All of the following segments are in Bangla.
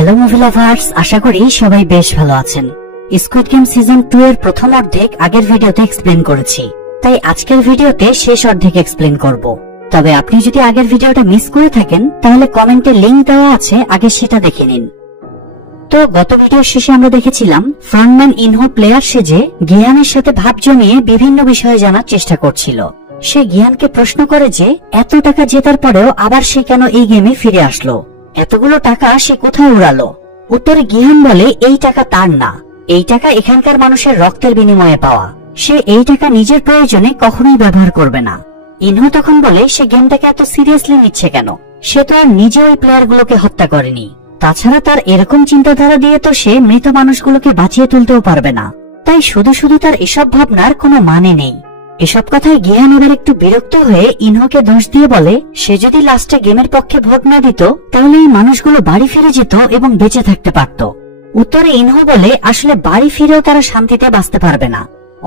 হ্যালো মুভি লাভার্স, আশা করি সবাই বেশ ভালো আছেন। স্কুইড গেম সিজন 2 এর প্রথম অর্ধেক আগের ভিডিওতে এক্সপ্লেন করেছি, তাই আজকের ভিডিওতে শেষ অর্ধেক এক্সপ্লেন করব। তবে আপনি যদি আগের ভিডিওটা মিস করে থাকেন তাহলে কমেন্টে লিংক দেওয়া আছে, আগে সেটা দেখে নিন। তো গত ভিডিওর শেষে আমরা দেখেছিলাম ফ্রন্টম্যান ইনহো প্লেয়ার সেজে গিয়ানের সাথে ভাব জমিয়ে বিভিন্ন বিষয়ে জানার চেষ্টা করছিল। সে গিয়ানকে প্রশ্ন করে যে এত টাকা জেতার পরেও আবার সে কেন এই গেমে ফিরে আসলো, এতগুলো টাকা সে কোথায় উড়ালো। উত্তরে গিয়ান বলে এই টাকা তার না, এই টাকা এখানকার মানুষের রক্তের বিনিময়ে পাওয়া, সে এই টাকা নিজের প্রয়োজনে কখনোই ব্যবহার করবে না। ইনহো তখন বলে সে গেমটাকে এত সিরিয়াসলি নিচ্ছে কেন, সে তো আর নিজে ওই প্লেয়ারগুলোকে হত্যা করেনি। তাছাড়া তার এরকম চিন্তাধারা দিয়ে তো সে মৃত মানুষগুলোকে বাঁচিয়ে তুলতেও পারবে না, তাই শুধু শুধু তার এসব ভাবনার কোনো মানে নেই। এসব কথায় গিয়ান এবার একটু বিরক্ত হয়ে ইনহোকে দোষ দিয়ে বলে সে যদি লাস্টে গেমের পক্ষে ভোট না দিত তাহলে এই মানুষগুলো বাড়ি ফিরে যেত এবং বেঁচে থাকতে পারত। উত্তরে ইনহো বলে আসলে বাড়ি ফিরেও তারা শান্তিতে বাঁচতে পারবে না।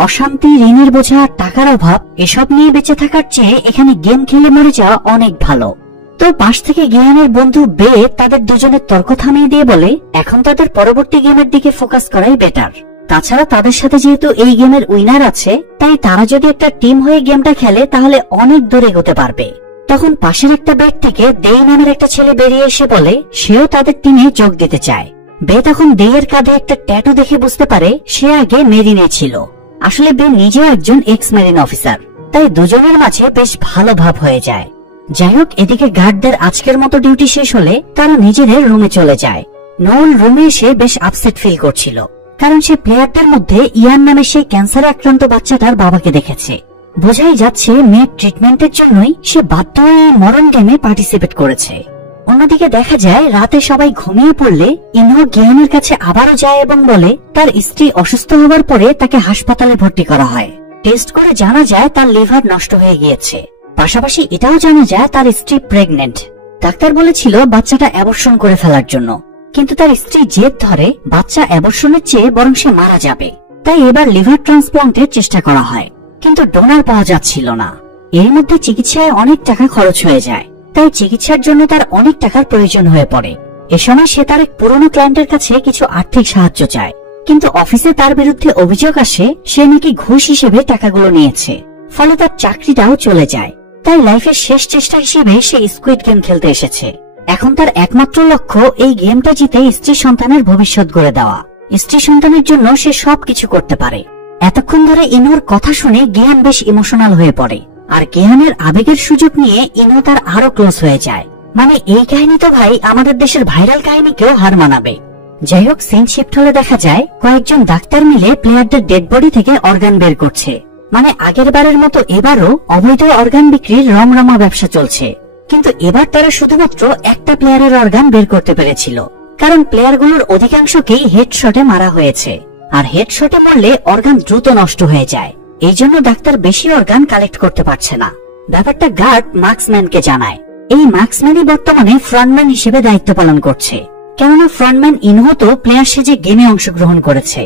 অশান্তি, ঋণের বোঝা, টাকার অভাব এসব নিয়ে বেঁচে থাকার চেয়ে এখানে গেম খেলে মরে যাওয়া অনেক ভালো। তো পাশ থেকে গিয়ানের বন্ধু বে তাদের দুজনের তর্ক থামিয়ে দিয়ে বলে এখন তাদের পরবর্তী গেমের দিকে ফোকাস করাই বেটার। তাছাড়া তাদের সাথে যেহেতু এই গেমের উইনার আছে, তাই তারা যদি একটা টিম হয়ে গেমটা খেলে তাহলে অনেক দূরে এগোতে পারবে। তখন পাশের একটা ব্যাগ থেকে দেই নামের একটা ছেলে বেরিয়ে এসে বলে সেও তাদের টিমে যোগ দিতে চায়। বে তখন দেইয়ের কাঁধে একটা ট্যাটু দেখে বুঝতে পারে সে আগে মেরিনে ছিল। আসলে বে নিজেও একজন এক্স মেরিন অফিসার, তাই দুজনের মাঝে বেশ ভালো ভাব হয়ে যায়। যাই হোক, এদিকে গার্ডদের আজকের মতো ডিউটি শেষ হলে তারা নিজেদের রুমে চলে যায়। নোল রুমে এসে বেশ আপসেট ফিল করছিল, কারণ সে প্লেয়ারদের মধ্যে ইয়ান নামে সেই ক্যান্সারে আক্রান্ত বাচ্চাটার বাবাকে দেখেছে। বোঝাই যাচ্ছে মেয়ের ট্রিটমেন্টের জন্যই সে বাধ্য হয়ে মরণ গেমে পার্টিসিপেট করেছে। অন্যদিকে দেখা যায় রাতে সবাই ঘুমিয়ে পড়লে ইনহো গিয়ানের কাছে আবারও যায় এবং বলে তার স্ত্রী অসুস্থ হওয়ার পরে তাকে হাসপাতালে ভর্তি করা হয়। টেস্ট করে জানা যায় তার লিভার নষ্ট হয়ে গিয়েছে, পাশাপাশি এটাও জানা যায় তার স্ত্রী প্রেগনেন্ট। ডাক্তার বলেছিল বাচ্চাটা অ্যাবর্শন করে ফেলার জন্য, কিন্তু তার স্ত্রী জেদ ধরে বাচ্চা অ্যাবর্শনের চেয়ে বরং সে মারা যাবে। তাই এবার লিভার ট্রান্সপ্লান্টের চেষ্টা করা হয়, কিন্তু ডোনার পাওয়া যাচ্ছিল না। এর মধ্যে চিকিৎসায় অনেক টাকা খরচ হয়ে যায়, তাই চিকিৎসার জন্য তার অনেক টাকার প্রয়োজন হয়ে পড়ে। এ সময় সে তার এক পুরনো ক্লায়েন্টের কাছে কিছু আর্থিক সাহায্য চায়, কিন্তু অফিসে তার বিরুদ্ধে অভিযোগ আসে সে নাকি ঘুষ হিসেবে টাকাগুলো নিয়েছে, ফলে তার চাকরিটাও চলে যায়। তাই লাইফের শেষ চেষ্টা হিসেবে সে স্কুইড গেম খেলতে এসেছে। এখন তার একমাত্র লক্ষ্য এই গেমটা জিতে স্ত্রী সন্তানের ভবিষ্যৎ গড়ে দেওয়া। স্ত্রী সন্তানের জন্য সে সবকিছু করতে পারে। এতক্ষণ ধরে ইনহোর কথা শুনে গিয়ান বেশ ইমোশনাল হয়ে পড়ে, আর গিয়ানের আবেগের সুযোগ নিয়ে ইনহো তার আরো ক্লোজ হয়ে যায়। মানে এই কাহিনী তো ভাই আমাদের দেশের ভাইরাল কাহিনীকেও হার মানাবে। যাই হোক, সিন শিফট হলে দেখা যায় কয়েকজন ডাক্তার মিলে প্লেয়ারদের ডেড বডি থেকে অর্গান বের করছে। মানে আগের বারের মতো এবারও অবৈধ অর্গান বিক্রির রমরমা ব্যবসা চলছে, কিন্তু এবার তারা শুধুমাত্র একটা প্লেয়ারের অর্গান বের করতে পেরেছিল, কারণ প্লেয়ারগুলোর অধিকাংশকেই হেডশটে মারা হয়েছে, আর হেডশটে মরলে অর্গান দ্রুত নষ্ট হয়ে যায়। এই জন্য ডাক্তার বেশি অর্গান কালেক্ট করতে পারছে না। ব্যাপারটা গার্ড মার্কসম্যানকে জানায়। এই মার্কসম্যানই বর্তমানে ফ্রন্টম্যান হিসেবে দায়িত্ব পালন করছে, কেননা ফ্রন্টম্যান ইনহো তো প্লেয়ার সেজে গেমে অংশগ্রহণ করেছে।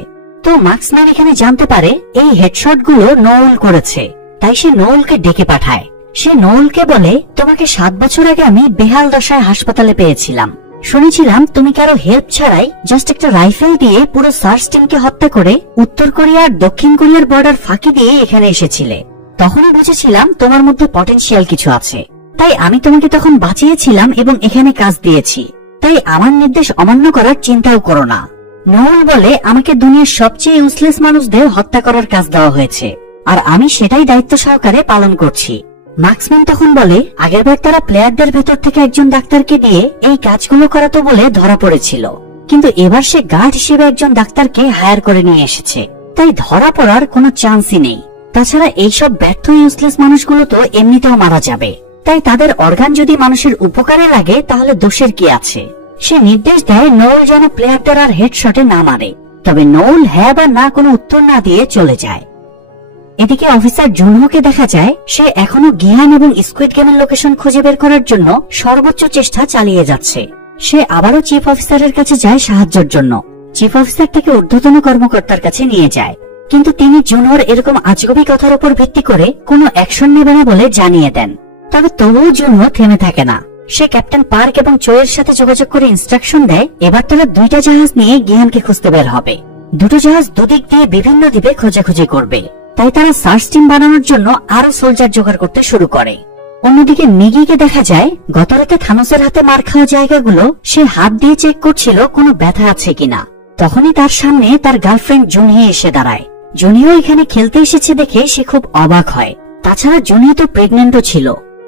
তো মার্কসম্যান এখানে জানতে পারে এই হেডশট গুলো নোল করেছে, তাই সে নোলকে ডেকে পাঠায়। সে নোলকে বলে তোমাকে 7 বছর আগে আমি বেহাল দশায় হাসপাতালে পেয়েছিলাম, শুনেছিলাম তুমি কারো হেল্প ছাড়াই জাস্ট একটা রাইফেল দিয়ে পুরো সার্চ টিমকে হত্যা করে উত্তর কোরিয়া আর দক্ষিণ কোরিয়ার বর্ডার ফাঁকি দিয়ে এখানে এসেছিলে। তখনই বুঝেছিলাম তোমার মধ্যে পটেনশিয়াল কিছু আছে, তাই আমি তোমাকে তখন বাঁচিয়েছিলাম এবং এখানে কাজ দিয়েছি, তাই আমার নির্দেশ অমান্য করার চিন্তাও করো না। নোল বলে আমাকে দুনিয়ার সবচেয়ে ইউজলেস মানুষদের হত্যা করার কাজ দেওয়া হয়েছে, আর আমি সেটাই দায়িত্ব সহকারে পালন করছি। মার্কসম্যান তখন বলে আগেরবার তারা প্লেয়ারদের ভেতর থেকে একজন ডাক্তারকে দিয়ে এই কাজগুলো করাতো বলে ধরা পড়েছিল, কিন্তু এবার সে গার্ড হিসেবে একজন ডাক্তারকে হায়ার করে নিয়ে এসেছে, তাই ধরা পড়ার কোনো চান্সই নেই। তাছাড়া এইসব ব্যর্থ ইউজলেস মানুষগুলো তো এমনিতেও মারা যাবে, তাই তাদের অর্গান যদি মানুষের উপকারে লাগে তাহলে দোষের কি আছে। সে নির্দেশ দেয় নোল যেন প্লেয়ারদের আর হেডশটে না মারে, তবে নোল হ্যাঁ বা না কোনো উত্তর না দিয়ে চলে যায়। এদিকে অফিসার জুনহোকে দেখা যায় সে এখনো গিয়ান এবং স্কুইড গেমের লোকেশন খুঁজে বের করার জন্য সর্বোচ্চ চেষ্টা চালিয়ে যাচ্ছে। সে আবারও চিফ অফিসারের কাছে যায় সাহায্যের জন্য। চিফ অফিসার তাকে ঊর্ধ্বতন কর্মকর্তার কাছে নিয়ে যায়, কিন্তু তিনি জুনহোর এরকম আজগবি কথার উপর ভিত্তি করে কোনো অ্যাকশন নেবে না বলে জানিয়ে দেন। তবে তবুও জুনহো থেমে থাকে না। সে ক্যাপ্টেন পার্ক এবং চোয়ের সাথে যোগাযোগ করে ইনস্ট্রাকশন দেয় এবার তারা 2টা জাহাজ নিয়ে গিহানকে খুঁজতে বের হবে। দুটো জাহাজ দুদিক দিয়ে বিভিন্ন দ্বীপে খোঁজাখুঁজি করবে, তাই তারা সার্চ টিম বানানোর জন্য আরো সোলজার জোগাড় করতে শুরু করে। অন্যদিকে মিগিকে দেখা যায় গতরাতে থানোসের হাতে মার খাওয়া জায়গাগুলো সে হাত দিয়ে চেক করছিল কোনো ব্যথা আছে কিনা। তখনই তার সামনে তার গার্লফ্রেন্ড জুনহি এসে দাঁড়ায়। জুনিও এখানে খেলতে এসেছে দেখে সে খুব অবাক হয়। তাছাড়া জুনি তো প্রেগনেন্টও ছিল।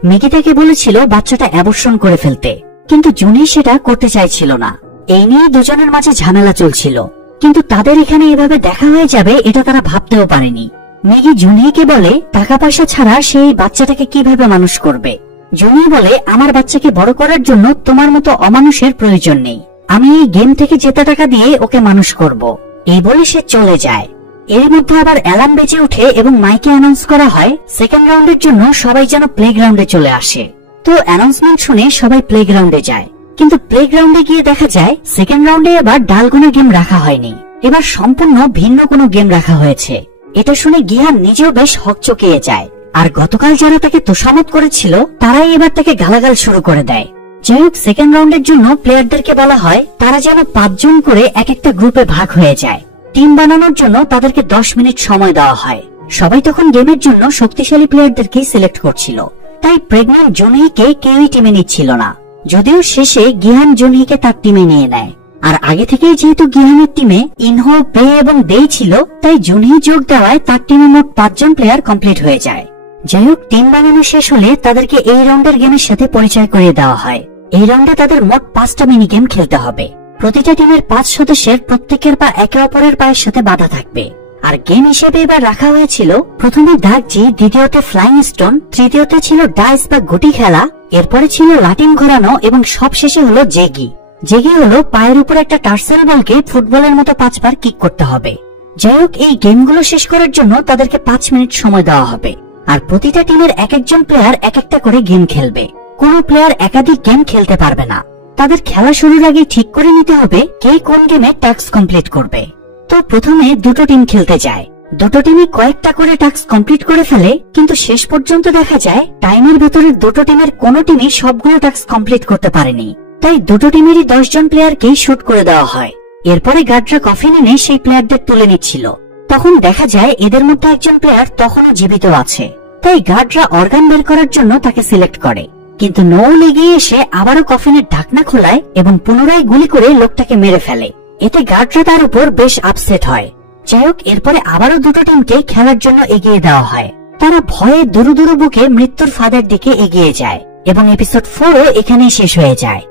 মিগি তাকে বলেছিল বাচ্চাটা অ্যাবর্শন করে ফেলতে, কিন্তু জুনি সেটা করতে চাইছিল না। এই নিয়ে দুজনের মাঝে ঝামেলা চলছিল, কিন্তু তাদের এখানে এভাবে দেখা হয়ে যাবে এটা তারা ভাবতেও পারেনি। মিগি জুনিকে বলে টাকা পয়সা ছাড়া সেই বাচ্চাটাকে কিভাবে মানুষ করবে। জুনি বলে আমার বাচ্চাকে বড় করার জন্য তোমার মতো অমানুষের প্রয়োজন নেই, আমি এই গেম থেকে জেতা টাকা দিয়ে ওকে মানুষ করব। এই বলে সে চলে যায়। এর মধ্যে আবার অ্যালার্ম বেজে ওঠে এবং মাইকে অ্যানাউন্স করা হয় সেকেন্ড রাউন্ডের জন্য সবাই যেন প্লেগ্রাউন্ডে চলে আসে। তো অ্যানাউন্সমেন্ট শুনে সবাই প্লেগ্রাউন্ডে যায়, কিন্তু প্লেগ্রাউন্ডে গিয়ে দেখা যায় সেকেন্ড রাউন্ডে এবার ডালগোনা গেম রাখা হয়নি, এবার সম্পূর্ণ ভিন্ন কোনো গেম রাখা হয়েছে। এটা শুনে গিহান নিজেও বেশ হকচকিয়ে যায়। আর গতকাল যারা তাকে তোষামত করেছিল তারাই এবার তাকে গালাগাল শুরু করে দেয়। যাই হোক, সেকেন্ড রাউন্ডের জন্য প্লেয়ারদেরকে বলা হয় তারা যেন 5 জন করে এক একটা গ্রুপে ভাগ হয়ে যায়। টিম বানানোর জন্য তাদেরকে 10 মিনিট সময় দেওয়া হয়। সবাই তখন গেমের জন্য শক্তিশালী প্লেয়ারদেরকে সিলেক্ট করছিল, তাই প্রেগন্যান্ট জুনহিকে কেউই টিমে নিচ্ছিল না। যদিও শেষে গিহান জুনহিকে তার টিমে নিয়ে নেয়। আর আগে থেকেই যেহেতু গিহানের টিমে ইনহো, বে এবং দেই ছিল, তাই জুনহি যোগ দেওয়ায় তার টিমে মোট 5 জন প্লেয়ার কমপ্লিট হয়ে যায়। যাই হোক, টিম বানানো শেষ হলে তাদেরকে এই রাউন্ডের গেমের সাথে পরিচয় করিয়ে দেওয়া হয়। এই রাউন্ডে তাদের মোট 5টা মিনি গেম খেলতে হবে। প্রতিটা টিমের 5 সদস্যের প্রত্যেকের পা একে অপরের পায়ের সাথে বাঁধা থাকবে। আর গেম হিসেবে এবার রাখা হয়েছিল প্রথমে দাগজি, দ্বিতীয়তে ফ্লাইং স্টোন, তৃতীয়তে ছিল ডাইস বা গুটি খেলা, এরপরে ছিল লাটিম ঘোরানো এবং সবশেষে হলো জেগি। জেগি হলো পায়ের উপর একটা টার্সেল বলকে ফুটবলের মতো 5 বার কিক করতে হবে। যাই হোক, এই গেমগুলো শেষ করার জন্য তাদেরকে 5 মিনিট সময় দেওয়া হবে। আর প্রতিটা টিমের এক একজন প্লেয়ার এক একটা করে গেম খেলবে। কোন প্লেয়ার একাধিক গেম খেলতে পারবে না। তাদের খেলা শুরুর আগে ঠিক করে নিতে হবে কে কোন গেমে টাস্ক কমপ্লিট করবে। তো প্রথমে দুটো টিম খেলতে যায়। দুটো টিমই কয়েকটা করে টাস্ক কমপ্লিট করে ফেলে, কিন্তু শেষ পর্যন্ত দেখা যায় টাইমের ভেতরের দুটো টিমের কোনো টিমই সবগুলো টাস্ক কমপ্লিট করতে পারেনি। তাই দুটো টিমেরই 10 জন প্লেয়ারকেই শুট করে দেওয়া হয়। এরপরে গার্ডরা কফিন এনে সেই প্লেয়ারদের তুলে নিচ্ছিল। তখন দেখা যায় এদের মধ্যে একজন প্লেয়ার তখনও জীবিত আছে। তাই গার্ডরা অর্গান বের করার জন্য তাকে সিলেক্ট করে, কিন্তু নৌল এগিয়ে এসে আবারও কফিনের ঢাকনা খোলায় এবং পুনরায় গুলি করে লোকটাকে মেরে ফেলে। এতে গার্ডরা তার উপর বেশ আপসেট হয়। যাই হোক, এরপরে আবারও দুটো টিমকে খেলার জন্য এগিয়ে দেওয়া হয়। তারা ভয়ে দুরু দুরু বুকে মৃত্যুর ফাঁদের দিকে এগিয়ে যায় এবং এপিসোড 4ও এখানেই শেষ হয়ে যায়।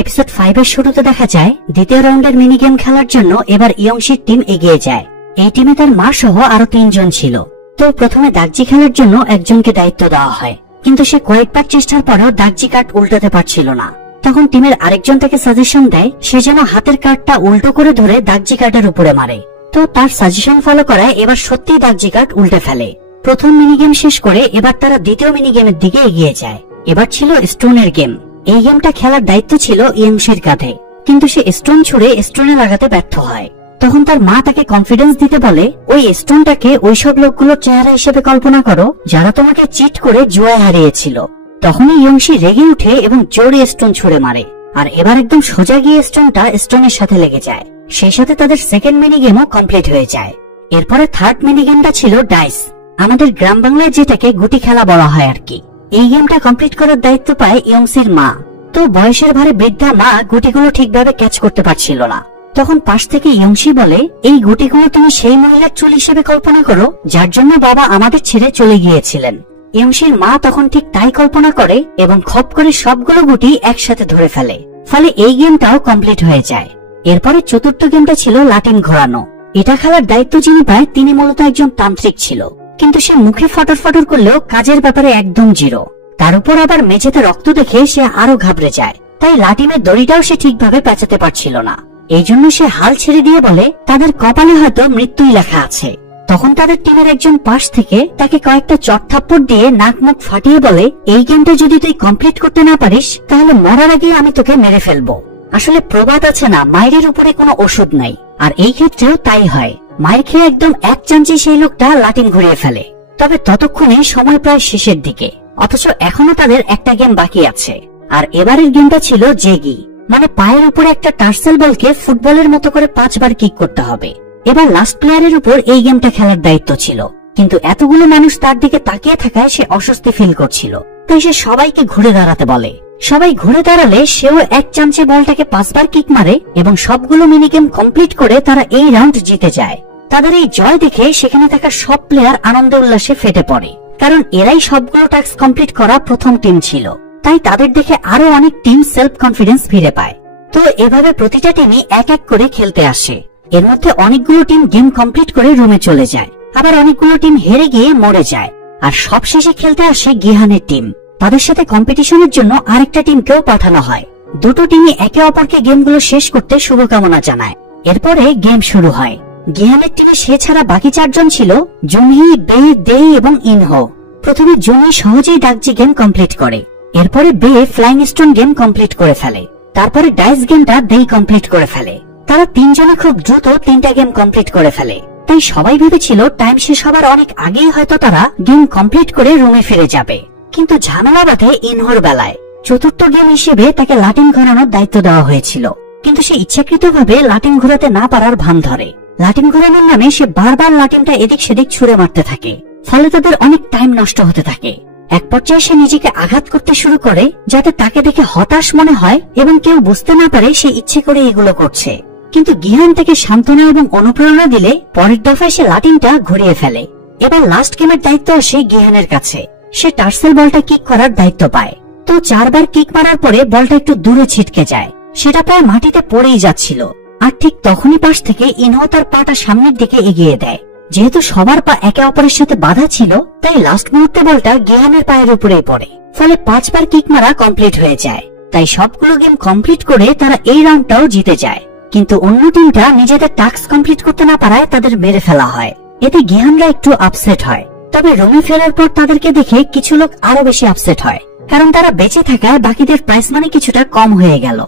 এপিসোড 5 এর শুরুতে দেখা যায় দ্বিতীয় রাউন্ডের মিনি গেম খেলার জন্য এবার ইয়ংশির টিম এগিয়ে যায়। এই টিমে তার মা সহ আরো 3 জন ছিল। তো প্রথমে দাগজি খেলার জন্য একজনকে দায়িত্ব দেওয়া হয়, কিন্তু সে কয়েকবার চেষ্টার পরেও দাগজি কার্ড উল্টাতে পারছিল না। তখন টিমের আরেকজন তাকে সাজেশন দেয় সে যেন হাতের কার্ডটা উল্টো করে ধরে দাগজি কার্ডের উপরে মারে। তো তার সাজেশন ফলো করায় এবার সত্যিই দাগজি কার্ড উল্টে ফেলে। প্রথম মিনি গেম শেষ করে এবার তারা দ্বিতীয় মিনি গেমের দিকে এগিয়ে যায়। এবার ছিল স্টোনের গেম। এই গেমটা খেলার দায়িত্ব ছিল ইয়ংশির কাঁধে, কিন্তু সে স্টোন ছুড়ে স্টোনে লাগাতে ব্যর্থ হয়। তখন তার মা তাকে কনফিডেন্স দিতে বলে ওই স্টোনটাকে ওইসব লোকগুলোর চেহারা হিসেবে কল্পনা করো যারা তোমাকে চিট করে জুয়ায় হারিয়েছিল। তখনই ইয়ংশি রেগে উঠে এবং জোরে স্টোন ছুড়ে মারে, আর এবার একদম সোজা গিয়ে স্টোনটা স্টোনের সাথে লেগে যায়। সেই সাথে তাদের সেকেন্ড মিনি গেমও কমপ্লিট হয়ে যায়। এরপরে থার্ড মিনি গেমটা ছিল ডাইস, আমাদের গ্রাম বাংলায় যেটাকে গুটি খেলা বলা হয় আর কি। এই গেমটা কমপ্লিট করার দায়িত্ব পায় ইয়ংসির মা। তো বয়সের ভারে বৃদ্ধা মা গুটিগুলো ঠিকভাবে ক্যাচ করতে পারছিল না। তখন পাশ থেকে ইয়ংশি বলে এই গুটিগুলো তুমি সেই মহিলার চুল হিসেবে কল্পনা করো যার জন্য বাবা আমাদের ছেড়ে চলে গিয়েছিলেন। ইয়ংশির মা তখন ঠিক তাই কল্পনা করে এবং খপ করে সবগুলো গুটি একসাথে ধরে ফেলে। ফলে এই গেমটাও কমপ্লিট হয়ে যায়। এরপরে চতুর্থ গেমটা ছিল লাটিম ঘোরানো। এটা খেলার দায়িত্ব যিনি পায় তিনি মূলত একজন তান্ত্রিক ছিল, কিন্তু সে মুখে ফটর ফটর করলেও কাজের ব্যাপারে একদম জিরো। তার উপর আবার মেঝেতে রক্ত দেখে সে আরো ঘাবড়ে যায়। তাই লাটিমের দড়িটাও সে ঠিকভাবে পেঁচাতে পারছিল না। এই জন্য সে হাল ছেড়ে দিয়ে বলে তাদের কপালে হয়তো মৃত্যুই লেখা আছে। তখন তাদের টিমের একজন পাশ থেকে তাকে কয়েকটা চট থাপ্পড় দিয়ে নাক মুখ ফাটিয়ে বলে এই গেমটা যদি তুই কমপ্লিট করতে না পারিস তাহলে মরার আগে আমি তোকে মেরে ফেলবো। আসলে প্রবাদ আছে না, মায়ের উপরে কোনো ওষুধ নাই, আর এই ক্ষেত্রেও তাই হয়। মায়ের খেয়ে একদম এক চান্সে সেই লোকটা লাটিম ঘুরিয়ে ফেলে। তবে ততক্ষণে সময় প্রায় শেষের দিকে, অথচ এখনো তাদের একটা গেম বাকি আছে। আর এবারের গেমটা ছিল জেগি, মানে পায়ের উপরে একটা টার্সেল বলকে ফুটবলের মতো করে 5 বার কিক করতে হবে। এবার লাস্ট প্লেয়ারের উপর এই গেমটা খেলার দায়িত্ব ছিল, কিন্তু এতগুলো মানুষ তার দিকে তাকিয়ে থাকায় সে অস্বস্তি ফিল করছিল। তাই সে সবাইকে ঘুরে দাঁড়াতে বলে। সবাই ঘুরে দাঁড়ালে সেও এক চান্সে বলটাকে 5 বার কিক মারে এবং সবগুলো মিনি গেম কমপ্লিট করে তারা এই রাউন্ড জিতে যায়। তাদের এই জয় দেখে সেখানে থাকা সব প্লেয়ার আনন্দ উল্লাসে ফেটে পড়ে, কারণ এরাই সবগুলো টাস্ক কমপ্লিট করা প্রথম টিম ছিল। তাই তাদের দেখে আরো অনেক টিম সেলফ কনফিডেন্স ফিরে পায়। তো এভাবে প্রতিটা টিমই এক এক করে খেলতে আসে। এর মধ্যে অনেকগুলো টিম গেম কমপ্লিট করে রুমে চলে যায়, আবার অনেকগুলো টিম হেরে গিয়ে মরে যায়। আর সবশেষে খেলতে আসে গিহানের টিম। তাদের সাথে কম্পিটিশনের জন্য আরেকটা টিমকেও পাঠানো হয়। দুটো টিমই একে অপরকে গেমগুলো শেষ করতে শুভকামনা জানায়। এরপরে গেম শুরু হয়। গিহানের টিমে সে ছাড়া বাকি 4 জন ছিল জুনহি, বে, দেই এবং ইনহো। প্রথমে জুনহি সহজেই ডাকজি গেম কমপ্লিট করে, এরপরে বে ফ্লাইং স্টোন গেম কমপ্লিট করে ফেলে, তারপরে ডাইস গেমটা দেই কমপ্লিট করে ফেলে। তারা 3 জনে খুব দ্রুত 3টা গেম কমপ্লিট করে ফেলে। তাই সবাই ভেবেছিল টাইম শেষ হবার অনেক আগেই হয়তো তারা গেম কমপ্লিট করে রুমে ফিরে যাবে। কিন্তু ঝামেলা বাঁধে ইনহোর বেলায়। চতুর্থ গেম হিসেবে তাকে লাটিম ঘোরানোর দায়িত্ব দেওয়া হয়েছিল, কিন্তু সে ইচ্ছাকৃতভাবে লাটিম ঘোরাতে না পারার ভান ধরে। লাটিম ঘোরানোর নামে সে বারবার লাটিমটা এদিক সেদিক ছুঁড়ে মারতে থাকে, ফলে তাদের অনেক টাইম নষ্ট হতে থাকে। এক পর্যায়ে সে নিজেকে আঘাত করতে শুরু করে, যাতে তাকে দেখে হতাশ মনে হয় এবং কেউ বুঝতে না পারে সে ইচ্ছে করে এগুলো করছে। কিন্তু গিহান তাকে সান্ত্বনা এবং অনুপ্রেরণা দিলে পরের দফায় সে লাটিমটা ঘুরিয়ে ফেলে। এবার লাস্ট গেমের দায়িত্ব আসে গিহানের কাছে। সে টার্সেল বলটা কিক করার দায়িত্ব পায়। তো 4 বার কিক মারার পরে বলটা একটু দূরে ছিটকে যায়, সেটা প্রায় মাটিতে পড়েই যাচ্ছিল। আর ঠিক তখনই পাশ থেকে ইনহো তার পাটা সামনের দিকে এগিয়ে দেয়। যেহেতু সবার পা একে অপরের সাথে বাঁধা ছিল, তাই লাস্ট মুহূর্তে বলটা গিহানের পায়ের উপরেই পড়ে, ফলে 5 বার কিক মারা কমপ্লিট হয়ে যায়। তাই সবগুলো গেম কমপ্লিট করে তারা এই রাউন্ডটাও জিতে যায়। কিন্তু অন্য টিমটা নিজেদের টাস্ক কমপ্লিট করতে না পারায় তাদের মেরে ফেলা হয়। এতে গিহানরা একটু আপসেট হয়। তবে রুমে ফেরার পর তাদেরকে দেখে কিছু লোক আরো বেশি আপসেট হয়, কারণ তারা বেঁচে থাকায় বাকিদের প্রাইস মানি কিছুটা কম হয়ে গেল।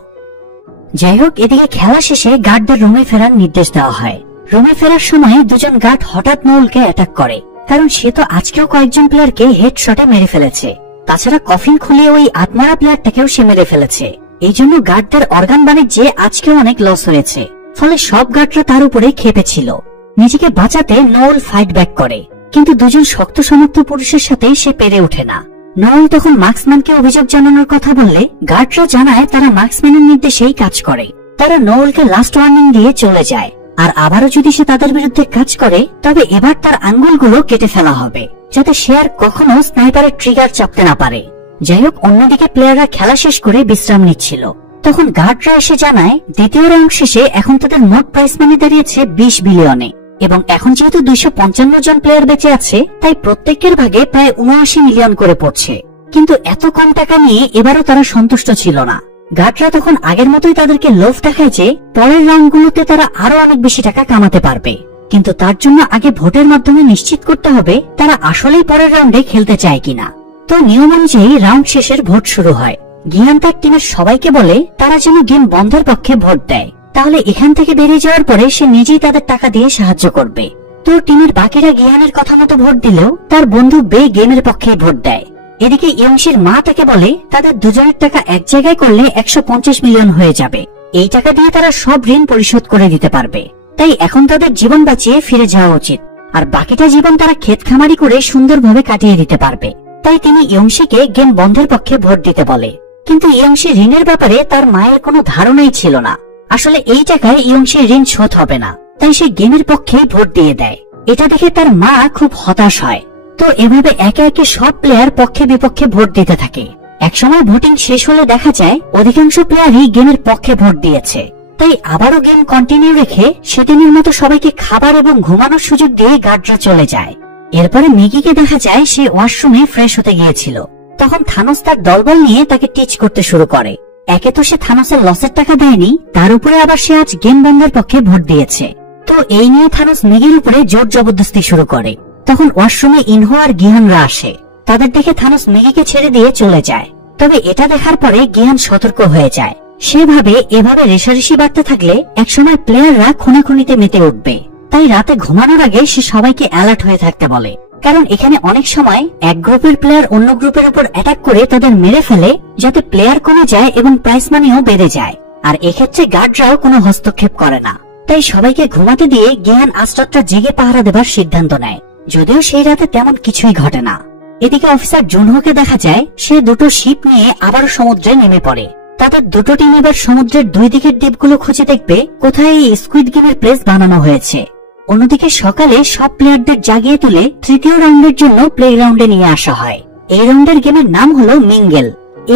যাই হোক, এদিকে খেলা শেষে গার্ডদের রুমে ফেরার নির্দেশ দেওয়া হয়। রুমে ফেরার সময় দুজন গার্ড হঠাৎ নোলকে অ্যাটাক করে, কারণ সে তো আজকেও কয়েকজন প্লেয়ারকে হেডশটে মেরে ফেলেছে। তাছাড়া কফিন খুলে ওই আত্মরা প্লেয়ারটাকেও সে মেরে ফেলেছে। এই জন্য গার্ডদের অর্গান বাণিজ্যে আজকেও অনেক লস হয়েছে। ফলে সব গার্ডরা তার উপরে ক্ষেপেছিল। নিজেকে বাঁচাতে নোল ফাইট ব্যাক করে, কিন্তু দুজন শক্ত সমর্থ পুরুষের সাথে সে পেরে ওঠে না। নোল তখন মার্কসম্যানকে অভিযোগ জানানোর কথা বললে গার্ডরা জানায় তারা মার্কসম্যানের নির্দেশেই কাজ করে। তারা নোলকে লাস্ট ওয়ার্নিং দিয়ে চলে যায়, আর আবারও যদি সে তাদের বিরুদ্ধে কাজ করে তবে এবার তার আঙ্গুলগুলো কেটে ফেলা হবে, যাতে সে আর কখনো স্নাইপারের ট্রিগার চাপতে না পারে। যাই হোক, অন্যদিকে প্লেয়াররা খেলা শেষ করে বিশ্রাম নিচ্ছিল। তখন গার্ডরা এসে জানায় দ্বিতীয় রাউন্ড শেষে এখন তাদের মোট প্রাইস মানি দাঁড়িয়েছে 20 বিলিয়নে, এবং এখন যেহেতু 255 জন প্লেয়ার বেঁচে আছে, তাই প্রত্যেকের ভাগে প্রায় 79 মিলিয়ন করে পড়ছে। কিন্তু এত কম টাকা নিয়ে এবারও তারা সন্তুষ্ট ছিল না। গার্ডরা তখন আগের মতোই তাদেরকে লোভ দেখায় যে পরের রাউন্ডগুলোতে তারা আরো অনেক বেশি টাকা কামাতে পারবে, কিন্তু তার জন্য আগে ভোটের মাধ্যমে নিশ্চিত করতে হবে তারা আসলেই পরের রাউন্ডে খেলতে চায় কিনা। তো নিয়ম অনুযায়ী রাউন্ড শেষের ভোট শুরু হয়। গিহান তার টিমের সবাইকে বলে তারা যেন গেম বন্ধের পক্ষে ভোট দেয়, তাহলে এখান থেকে বেরিয়ে যাওয়ার পরে সে নিজেই তাদের টাকা দিয়ে সাহায্য করবে। তো টিমের বাকিরা গিহানের কথা মতো ভোট দিলেও তার বন্ধু বে গেমের পক্ষেই ভোট দেয়। এদিকে ইয়ংশির মা তাকে বলে তাদের দুজনের টাকা এক জায়গায় করলে 150 মিলিয়ন হয়ে যাবে। এই টাকা দিয়ে তারা সব ঋণ পরিশোধ করে দিতে পারবে। তাই এখন তাদের জীবন বাঁচিয়ে ফিরে যাওয়া উচিত, আর বাকিটা জীবন তারা ক্ষেত খামারি করে সুন্দরভাবে কাটিয়ে দিতে পারবে। তাই তিনি ইয়ংশিকে গেম বন্ধের পক্ষে ভোট দিতে বলে। কিন্তু ইয়ংশি ঋণের ব্যাপারে তার মায়ের কোনো ধারণাই ছিল না। আসলে এই টাকায় ইয়ংশির ঋণ শোধ হবে না, তাই সে গেমের পক্ষে ভোট দিয়ে দেয়। এটা দেখে তার মা খুব হতাশ হয়। তো এভাবে একে একে সব প্লেয়ার পক্ষে বিপক্ষে ভোট দিতে থাকে। একসময় ভোটিং শেষ হলে দেখা যায় অধিকাংশ প্লেয়ারই গেমের পক্ষে ভোট দিয়েছে। তাই আবারও গেম কন্টিনিউ রেখে সেদিনের মতো সবাইকে খাবার এবং ঘুমানোর সুযোগ দিয়ে গার্ডরা চলে যায়। এরপরে মিগিকে দেখা যায় সে ওয়াশরুমে ফ্রেশ হতে গিয়েছিল। তখন থানোস তার দলবল নিয়ে তাকে টিচ করতে শুরু করে। একে তো সে থানোসের লসের টাকা দেয়নি, তার উপরে আবার সে আজ গেম বন্ধের পক্ষে ভোট দিয়েছে। তো এই নিয়ে থানোস মিগির উপরে জোর জবরদস্তি শুরু করে। তখন ওয়াশরুমে ইনহো আর গিহানরা আসে। তাদের দেখে থানোস মিগিকে ছেড়ে দিয়ে চলে যায়। তবে এটা দেখার পরে গিহান সতর্ক হয়ে যায়। সেভাবে এভাবে রেশারেশি বাড়তে থাকলে একসময় প্লেয়াররা খুনাখুনিতে মেতে উঠবে। তাই রাতে ঘুমানোর আগে সে সবাইকে অ্যালার্ট হয়ে থাকতে বলে। কারণ এখানে অনেক সময় এক গ্রুপের প্লেয়ার অন্য গ্রুপের উপর অ্যাটাক করে তাদের মেরে ফেলে, যাতে প্লেয়ার কমে যায় এবং প্রাইস মানিও বেড়ে যায়। আর এক্ষেত্রে গার্ডরাও কোনো হস্তক্ষেপ করে না। তাই সবাইকে ঘুমাতে দিয়ে গিহান আজ রাতটা জেগে পাহারা দেবার সিদ্ধান্ত নেয়, যদিও সেই রাতে তেমন কিছুই ঘটে না। এদিকে অফিসার জুনহোকে দেখা যায় সে দুটো শিপ নিয়ে আবারও সমুদ্রে নেমে পড়ে। তাদের দুটো টিম এবার সমুদ্রের দুই দিকের দ্বীপগুলো খুঁজে দেখবে কোথায় এই স্কুইড গেমের প্লেস বানানো হয়েছে। অন্যদিকে সকালে সব প্লেয়ারদের জাগিয়ে তুলে তৃতীয় রাউন্ডের জন্য প্লে গ্রাউন্ডে নিয়ে আসা হয়। এই রাউন্ডের গেমের নাম হলো মিঙ্গেল।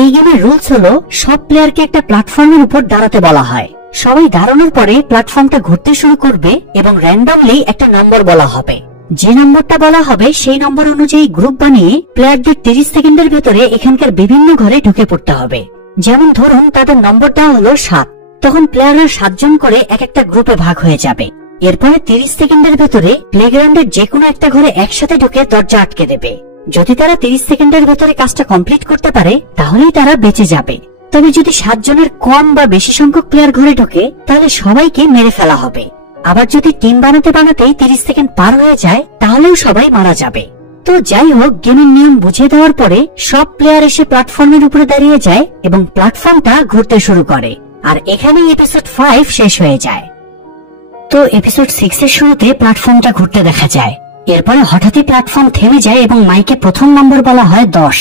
এই গেমের রুলস হলো সব প্লেয়ারকে একটা প্ল্যাটফর্মের উপর দাঁড়াতে বলা হয়। সবাই দাঁড়ানোর পরে প্ল্যাটফর্মটা ঘুরতে শুরু করবে এবং র্যান্ডমলি একটা নম্বর বলা হবে। যে নম্বরটা বলা হবে সেই নম্বর অনুযায়ী গ্রুপ বানিয়ে প্লেয়ারদের 30 সেকেন্ডের ভেতরে এখানকার বিভিন্ন ঘরে ঢুকে পড়তে হবে। যেমন ধরুন তাদের নম্বর দেওয়া হলো 7, তখন প্লেয়াররা 7 জন করে এক একটা গ্রুপে ভাগ হয়ে যাবে। এরপরে 30 সেকেন্ডের ভেতরে প্লেগ্রাউন্ডের যে কোনো একটা ঘরে একসাথে ঢুকে দরজা আটকে দেবে। যদি তারা 30 সেকেন্ডের ভেতরে কাজটা কমপ্লিট করতে পারে তাহলেই তারা বেঁচে যাবে। তবে যদি 7 জনের কম বা বেশি সংখ্যক প্লেয়ার ঘরে ঢোকে তাহলে সবাইকে মেরে ফেলা হবে। আবার যদি টিম বানাতে বানাতেই 30 সেকেন্ড পার হয়ে যায় তাহলেও সবাই মারা যাবে। তো যাই হোক, গেমের নিয়ম বুঝিয়ে দেওয়ার পরে সব প্লেয়ার এসে প্ল্যাটফর্মের উপরে দাঁড়িয়ে যায় এবং প্ল্যাটফর্মটা ঘুরতে শুরু করে। আর এখানেই এপিসোড 5 শেষ হয়ে যায়। তো এপিসোড 6 এর শুরুতে প্ল্যাটফর্মটা ঘুরতে দেখা যায়। এরপরে হঠাৎই প্ল্যাটফর্ম থেমে যায় এবং মাইকে প্রথম নম্বর বলা হয় 10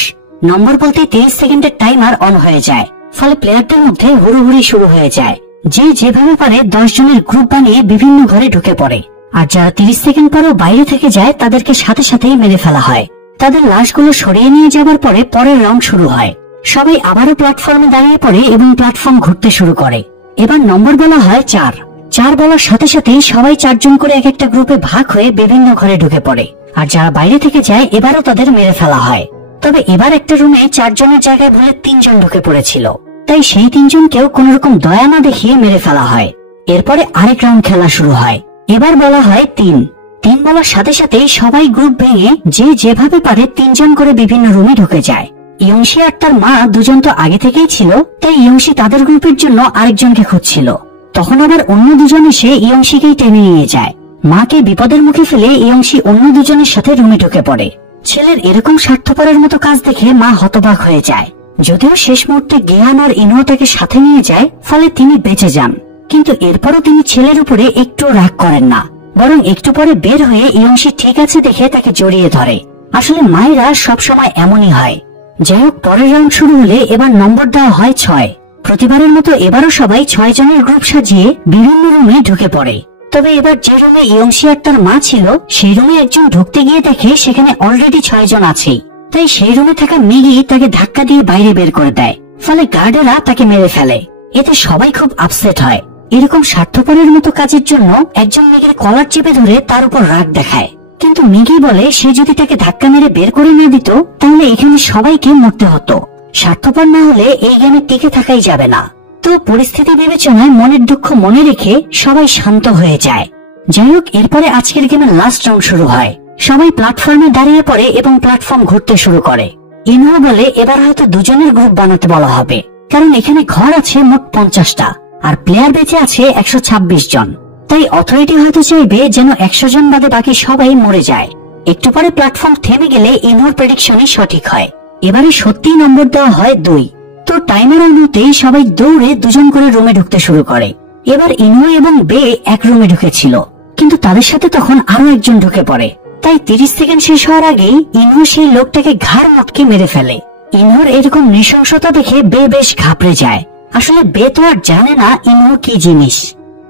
নম্বর বলতে 30 সেকেন্ডের টাইমার অন হয়ে যায়। ফলে প্লেয়ারদের মধ্যে হুড়োহুড়ি শুরু হয়ে যায়। যে যেভাবে পারে 10 জনের গ্রুপ বানিয়ে বিভিন্ন ঘরে ঢুকে পড়ে। আর যারা 30 সেকেন্ড পরেও বাইরে থেকে যায় তাদেরকে সাথে সাথেই মেরে ফেলা হয়। তাদের লাশগুলো সরিয়ে নিয়ে যাবার পরে পরের রাউন্ড শুরু হয়। সবাই আবারও প্ল্যাটফর্মে দাঁড়িয়ে পড়ে এবং প্ল্যাটফর্ম ঘুরতে শুরু করে। এবার নম্বর বলা হয় 4 বলার সাথে সাথেই সবাই 4 জন করে এক একটা গ্রুপে ভাগ হয়ে বিভিন্ন ঘরে ঢুকে পড়ে। আর যারা বাইরে থেকে যায় এবারও তাদের মেরে ফেলা হয়। তবে এবার একটা রুমে 4 জনের জায়গায় ভুলে 3 জন ঢুকে পড়েছিল, তাই সেই 3 জনকেও কোন রকম দয়া না দেখিয়ে মেরে ফেলা হয়। এরপরে আরেক রাউন্ড খেলা শুরু হয়। এবার বলা হয় 3 বলার সাথে সাথেই সবাই গ্রুপ ভেঙে যে যেভাবে পারে 3 জন করে বিভিন্ন রুমে ঢুকে যায়। ইয়ংশি আর তার মা দুজন তো আগে থেকেই ছিল, তাই ইয়ংশি তাদের গ্রুপের জন্য আরেকজনকে খুঁজছিল। তখন আবার অন্য দুজন এসে ইয়ংশিকেই টেনে নিয়ে যায়। মাকে বিপদের মুখে ফেলে ইয়ংশি অন্য দুজনের সাথে রুমে ঢুকে পড়ে। ছেলের এরকম স্বার্থপরের মতো কাজ দেখে মা হতবাক হয়ে যায়। যদিও শেষ মুহূর্তে গিহান আর ইনুও তাকে সাথে নিয়ে যায়, ফলে তিনি বেঁচে যান। কিন্তু এরপরও তিনি ছেলের উপরে একটু রাগ করেন না, বরং একটু পরে বের হয়ে ইয়ংশি ঠিক আছে দেখে তাকে জড়িয়ে ধরে। আসলে মায়েরা সবসময় এমনই হয়। যাই হোক, পরের রাউন্ড শুরু হলে এবার নম্বর দেওয়া হয় 6। প্রতিবারের মতো এবারও সবাই 6 জনের গ্রুপ সাজিয়ে বিভিন্ন রুমে ঢুকে পড়ে। তবে এবার যে রুমে ইয়ংশি আর তার মা ছিল সেই রুমে একজন ঢুকতে গিয়ে দেখে সেখানে অলরেডি 6 জন আছেই। তাই সেই রুমে থাকা মিগি তাকে ধাক্কা দিয়ে বাইরে বের করে দেয়। ফলে গার্ডেরা তাকে মেরে ফেলে। এতে সবাই খুব আপসেট হয়। এরকম স্বার্থপরের মতো কাজের জন্য একজন মিগির কলার চেপে ধরে তার উপর রাগ দেখায়। কিন্তু মিগি বলে সে যদি তাকে ধাক্কা মেরে বের করে না দিত তাহলে এখানে সবাইকে মরতে হতো। স্বার্থপর না হলে এই গেমে টিকে থাকাই যাবে না। তো পরিস্থিতি বিবেচনায় মনের দুঃখ মনে রেখে সবাই শান্ত হয়ে যায়। যাই হোক, এরপরে আজকের গেমের লাস্ট রাউন্ড শুরু হয়। সবাই প্ল্যাটফর্মে দাঁড়িয়ে পড়ে এবং প্ল্যাটফর্ম ঘুরতে শুরু করে। ইনুও বলে এবার হয়তো 2 জনের গ্রুপ বানাতে বলা হবে, কারণ এখানে ঘর আছে মোট 50টা আর প্লেয়ার বেঁচে আছে 126 জন। তাই অথরিটি হয়তো চাইবে যেন 100 জন বাদে বাকি সবাই মরে যায়। একটু পরে প্ল্যাটফর্ম থেমে গেলে ইনুর প্রেডিকশনই সঠিক হয়। এবারে সত্যি নম্বর দেওয়া হয় 2। তো টাইমার অনুযায়ী সবাই দৌড়ে 2 জন করে রুমে ঢুকতে শুরু করে। এবার ইনু এবং বে এক রুমে ঢুকেছিল, কিন্তু তাদের সাথে তখন আরো একজন ঢুকে পড়ে। তাই 30 সেকেন্ড শেষ হওয়ার আগেই ইনু সেই লোকটাকে ঘাড় মটকে মেরে ফেলে। ইনুর এরকম নৃশংসতা দেখে বে বেশ ঘাবড়ে যায়। আসলে বে তো আর জানে না ইনু কি জিনিস।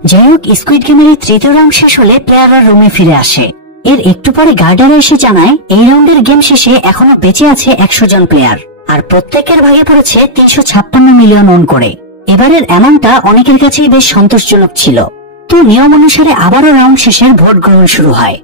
যাই হোক, স্কুইড গেমের এই তৃতীয় রাউন্ড শেষ হলে প্লেয়াররা রুমে ফিরে আসে। এর একটু পরে গার্ডাররা এসে জানায় এই রাউন্ডের গেম শেষে এখনো বেঁচে আছে 100 জন প্লেয়ার, আর প্রত্যেকের ভাগে পড়েছে 356 মিলিয়ন ওন করে। এবারের অ্যামাউন্টটা অনেকের কাছেই বেশ সন্তোষজনক ছিল। তো নিয়ম অনুসারে আবারও রাউন্ড শেষের ভোট গ্রহণ শুরু হয়।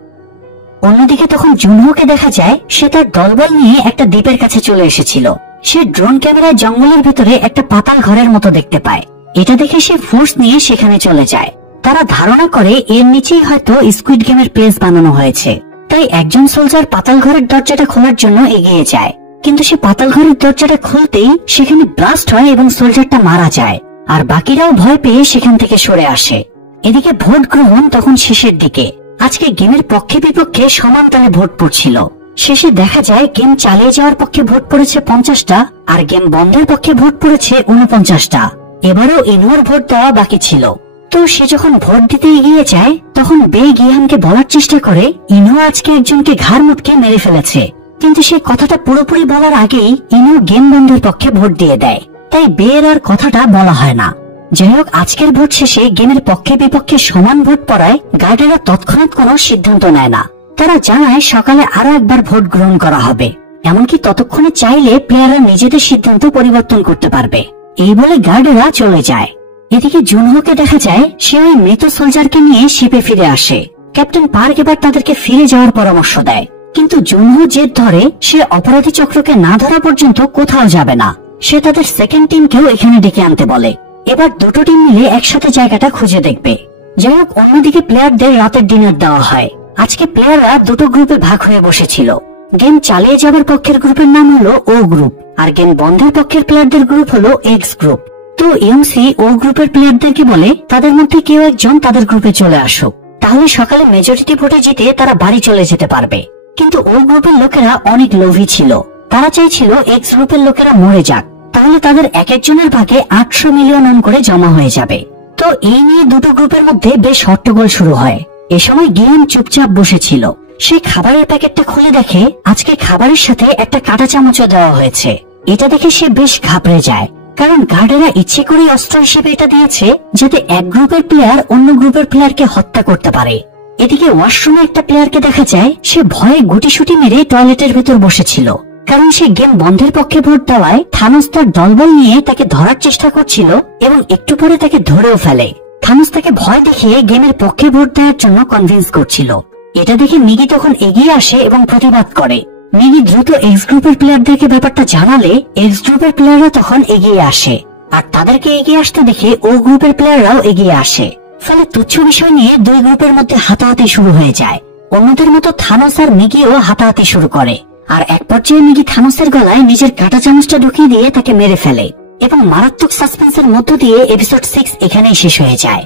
অন্যদিকে তখন জুনহোকে দেখা যায় সে তার দলবল নিয়ে একটা দ্বীপের কাছে চলে এসেছিল। সে ড্রোন ক্যামেরায় জঙ্গলের ভেতরে একটা পাতাল ঘরের মতো দেখতে পায়। এটা দেখে সে ফোর্স নিয়ে সেখানে চলে যায়। তারা ধারণা করে এর নিচেই হয়তো স্কুইড গেমের প্লেস বানানো হয়েছে। তাই একজন সোলজার পাতাল ঘরের দরজাটা খোলার জন্য এগিয়ে যায়, কিন্তু সে পাতাল ঘরের দরজাটা খুলতেই সেখানে ব্লাস্ট হয় এবং সোলজারটা মারা যায়। আর বাকিরাও ভয় পেয়ে সেখান থেকে সরে আসে। এদিকে ভোট গ্রহণ তখন শেষের দিকে। আজকে গেমের পক্ষে বিপক্ষে সমান তালে ভোট পড়ছিল। শেষে দেখা যায় গেম চালিয়ে যাওয়ার পক্ষে ভোট পড়েছে 50টা আর গেম বন্ধের পক্ষে ভোট পড়েছে 49টা। এবারও ইনোর ভোট দেওয়া বাকি ছিল। তো সে যখন ভোট দিতে এগিয়ে যায় তখন বে গিহানকে বলার চেষ্টা করে ইনো আজকে একজনকে ঘাড় মুটকে মেরে ফেলেছে, কিন্তু সে কথাটা পুরোপুরি বলার আগেই ইনো গেম বন্ধের পক্ষে ভোট দিয়ে দেয়, তাই বের আর কথাটা বলা হয় না। যাই হোক, আজকের ভোট শেষে গেমের পক্ষে বিপক্ষে সমান ভোট পড়ায় গার্ডেরা তৎক্ষণাৎ কোনো সিদ্ধান্ত নেয় না। তারা জানায় সকালে আরো একবার ভোট গ্রহণ করা হবে, এমনকি ততক্ষণে চাইলে প্লেয়াররা নিজেদের সিদ্ধান্ত পরিবর্তন করতে পারবে। এই বলে গার্ডেরা চলে যায়। এদিকে জুনহোকে দেখা যায় সে ওই মৃত সোলজারকে নিয়ে শিপে ফিরে আসে। ক্যাপ্টেন পার্ক এবার তাদেরকে ফিরে যাওয়ার পরামর্শ দেয়, কিন্তু জুনহো জেদ ধরে সে অপরাধী চক্রকে না ধরা পর্যন্ত কোথাও যাবে না। সে তাদের সেকেন্ড টিমকেও এখানে ডেকে আনতে বলে। এবার দুটো টিম মিলে একসাথে জায়গাটা খুঁজে দেখবে। যাই হোক, অন্যদিকে প্লেয়ারদের রাতের ডিনার দেওয়া হয়। আজকে প্লেয়াররা দুটো গ্রুপে ভাগ হয়ে বসেছিল। গেম চালিয়ে যাবার পক্ষের গ্রুপের নাম হলো ও গ্রুপ, আর গেম বন্ধের পক্ষের প্লেয়ারদের গ্রুপ হলো এক্স গ্রুপ। তো ইউএমসি ও গ্রুপের প্লেয়ারদেরকে বলে তাদের মধ্যে কেউ একজন তাদের গ্রুপে চলে আসুক, তাহলে সকালে মেজরিটি ভোটে জিতে তারা বাড়ি চলে যেতে পারবে। কিন্তু ও গ্রুপের লোকেরা অনেক লোভী ছিল, তারা চাইছিল এক্স গ্রুপের লোকেরা মরে যাক, তাহলে তাদের এক একজনের ভাগে 800 মিলিয়ন অন করে জমা হয়ে যাবে। তো এই নিয়ে দুটো গ্রুপের মধ্যে বেশ হট্টগোল শুরু হয়। এ সময় গিয়ান চুপচাপ বসেছিল। সে খাবারের প্যাকেটটা খুলে দেখে আজকে খাবারের সাথে একটা কাঁটা চামচও দেওয়া হয়েছে। এটা দেখে সে বেশ ঘাবড়ে যায়, কারণ গার্ডেরা ইচ্ছে করে অস্ত্র হিসেবে এটা দিয়েছে যাতে এক গ্রুপের প্লেয়ার অন্য গ্রুপের প্লেয়ারকে হত্যা করতে পারে। এদিকে ওয়াশরুমে একটা প্লেয়ারকে দেখা যায় সে ভয়ে গুটিসুটি মেরে টয়লেটের ভেতর বসেছিল, কারণ সে গেম বন্ধের পক্ষে ভোট দেওয়ায় থানোস তার দলবল নিয়ে তাকে ধরার চেষ্টা করছিল এবং একটু পরে তাকে ধরেও ফেলে। থানোস তাকে ভয় দেখিয়ে গেমের পক্ষে ভোট দেওয়ার জন্য কনভিন্স করছিল। এটা দেখে মিগি তখন এগিয়ে আসে এবং প্রতিবাদ করে। মিগি দ্রুত এক্স গ্রুপের প্লেয়ারদেরকে ব্যাপারটা জানালে এক্স গ্রুপের প্লেয়াররা তখন এগিয়ে আসে, আর তাদেরকে এগিয়ে আসতে দেখে ও গ্রুপের প্লেয়াররাও এগিয়ে আসে। ফলে তুচ্ছ বিষয় নিয়ে দুই গ্রুপের মধ্যে হাতাহাতি শুরু হয়ে যায়। অন্যদের মতো থানোস আর মিগিও হাতাহাতি শুরু করে, আর এক পর্যায়ে মিগি থানোসের গলায় নিজের কাঁটা চামচটা ঢুকিয়ে দিয়ে তাকে মেরে ফেলে এবং মারাত্মক সাসপেন্সের মধ্য দিয়ে এপিসোড 6 এখানেই শেষ হয়ে যায়।